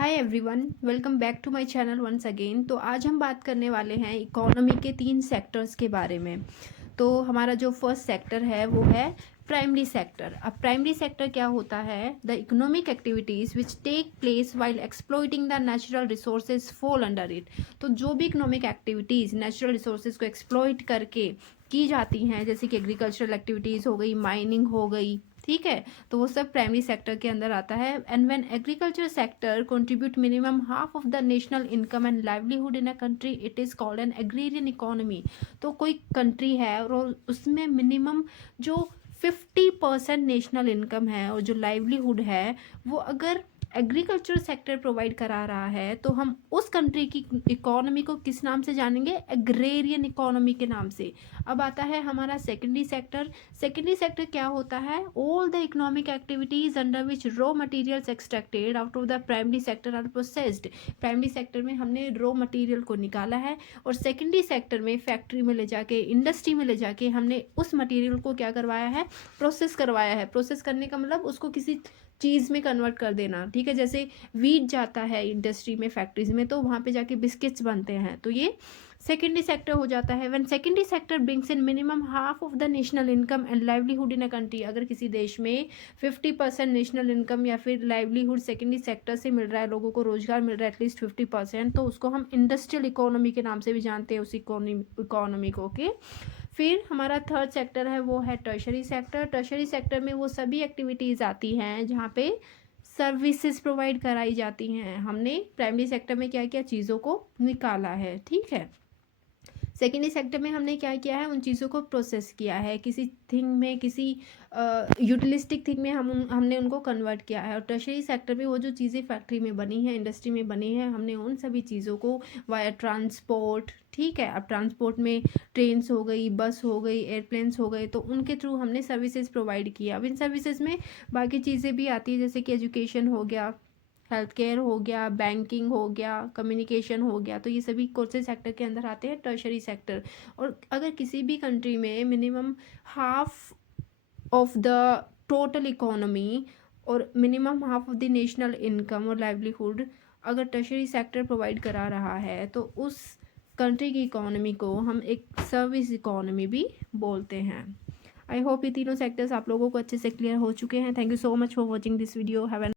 Hi everyone, welcome back to my channel once again. तो आज हम बात करने वाले हैं इकोनॉमी के 3 सेक्टर्स के बारे में। तो हमारा जो फर्स्ट सेक्टर है वो है प्राइमरी सेक्टर। अब प्राइमरी सेक्टर क्या होता है? The economic activities which take place while exploiting the natural resources fall under it. तो जो भी इकोनॉमिक एक्टिविटीज़ नेचुरल रिसोर्सेज को एक्सप्लॉइट करके की जाती हैं, जैसे कि एग्रीकल्चरल एक्टिविटीज़ हो गई, माइनिंग हो गई, ठीक है, तो वो सब प्राइमरी सेक्टर के अंदर आता है। And when agriculture sector contribute minimum half of the national income and livelihood in a country, it is called an agrarian economy. तो कोई कंट्री है और उसमें मिनिमम जो 50% नेशनल इनकम है और जो लाइवलीहुड है वो अगर एग्रीकल्चर सेक्टर प्रोवाइड करा रहा है, तो हम उस कंट्री की इकोनॉमी को किस नाम से जानेंगे? एग्रेरियन इकोनॉमी के नाम से। अब आता है हमारा सेकेंडरी सेक्टर। सेकेंडरी सेक्टर क्या होता है? All the economic activities under which raw materials extracted out of the primary sector are processed. Primary sector में हमने रॉ मटेरियल को निकाला है और सेकेंडरी सेक्टर में फैक्ट्री में ले जाके, इंडस्ट्री में ले जाके हमने उस मटेरियल को क्या करवाया है? प्रोसेस करवाया है। प्रोसेस करने का मतलब उसको किसी चीज़ में कन्वर्ट कर देना, ठीक है। जैसे वीट जाता है इंडस्ट्री में, फैक्ट्रीज में, तो वहाँ पे जाके बिस्किट्स बनते हैं, तो ये सेकेंडरी सेक्टर हो जाता है। When secondary sector brings in minimum half of the national income and livelihood in a country. अगर किसी देश में 50% नेशनल इनकम या फिर लाइवलीहुड सेकेंडरी सेक्टर से मिल रहा है, लोगों को रोजगार मिल रहा है एटलीस्ट 50%, तो उसको हम इंडस्ट्रियल इकोनॉमी के नाम से भी जानते हैं, उस इकोनॉमी को। ओके, फिर हमारा थर्ड सेक्टर है वो है टर्शरी सेक्टर। टर्शरी सेक्टर में वो सभी एक्टिविटीज़ आती हैं जहाँ पे सर्विसेज प्रोवाइड कराई जाती हैं। हमने प्राइमरी सेक्टर में क्या क्या चीज़ों को निकाला है, ठीक है। सेकेंडरी सेक्टर में हमने क्या किया है? उन चीज़ों को प्रोसेस किया है, किसी थिंग में, किसी यूटिलिस्टिक थिंग में हमने उनको कन्वर्ट किया है। और टर्शरी सेक्टर में वो जो चीज़ें फैक्ट्री में बनी हैं, इंडस्ट्री में बनी हैं, हमने उन सभी चीज़ों को वाया ट्रांसपोर्ट, ठीक है, अब ट्रांसपोर्ट में ट्रेन्स हो गई, बस हो गई, एयरप्लेन्स हो गए, तो उनके थ्रू हमने सर्विसेज प्रोवाइड किया। अब इन सर्विसेज में बाकी चीज़ें भी आती है, जैसे कि एजुकेशन हो गया, हेल्थ केयर हो गया, बैंकिंग हो गया, कम्युनिकेशन हो गया, तो ये सभी कोर्सेज सेक्टर के अंदर आते हैं, टर्शरी सेक्टर। और अगर किसी भी कंट्री में minimum half of the total economy और minimum half of the national income और लाइवलीहुड अगर टर्शरी सेक्टर प्रोवाइड करा रहा है, तो उस कंट्री की इकोनॉमी को हम एक सर्विस इकोनॉमी भी बोलते हैं। आई होप ये तीनों सेक्टर्स आप लोगों को अच्छे से क्लियर हो चुके हैं। Thank you so much for watching this video. Have